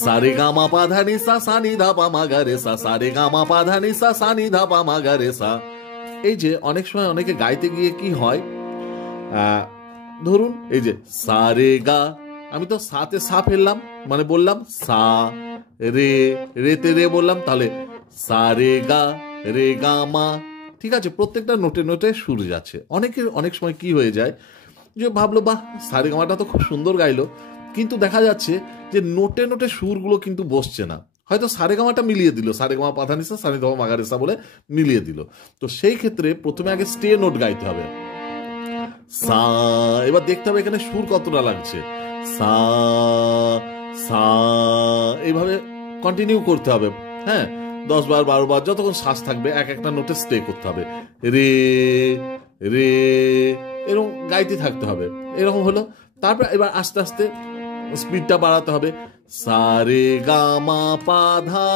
সারে গামা পাধা নি সা সা নি ধা পা মা গা রে সা, সারে গামা পাধা নি সা সা নি ধা পা মা গা রে সা। এই যে অনেক সময় অনেকে গাইতে গিয়ে কি হয়, ধরুন এই যে সারে গা, আমি তো সাতে সা ফেললাম, মানে বললাম সা, রে রেতে রে বললাম, তাহলে সারে গা রে গা মা। ঠিক আছে, প্রত্যেকটা নোটে নোটে সুর যাচ্ছে। অনেকের অনেক সময় কি হয়ে যায় যে ভাবলো বাহ সারে গামাটা তো খুব সুন্দর গাইলো, কিন্তু দেখা যাচ্ছে যে নোটে নোটে সুরগুলো কিন্তু বসছে না। হয়তো সারে গামাটা মিলিয়ে দিল, সারে গামা পাধানিসা সানি ধামা মাগারেসা বলে মিলিয়ে দিল। তো সেই ক্ষেত্রে প্রথমে আগে স্টে নোট গাইতে হবে, সা, এবার দেখতে হবে এখানে সুর কতটা লাগছে, সা সা, এইভাবে কন্টিনিউ করতে হবে। হ্যাঁ, 10 বার 12 বার যতক্ষণ শ্বাস থাকবে এক একটা নোটে স্টে করতে হবে, রে রে, এরকম গাইতে থাকতে হবে। এরকম হলো, তারপর এবার আস্তে আস্তে স্পিডটা বাড়াতে হবে, সা রে গা মা পা ধা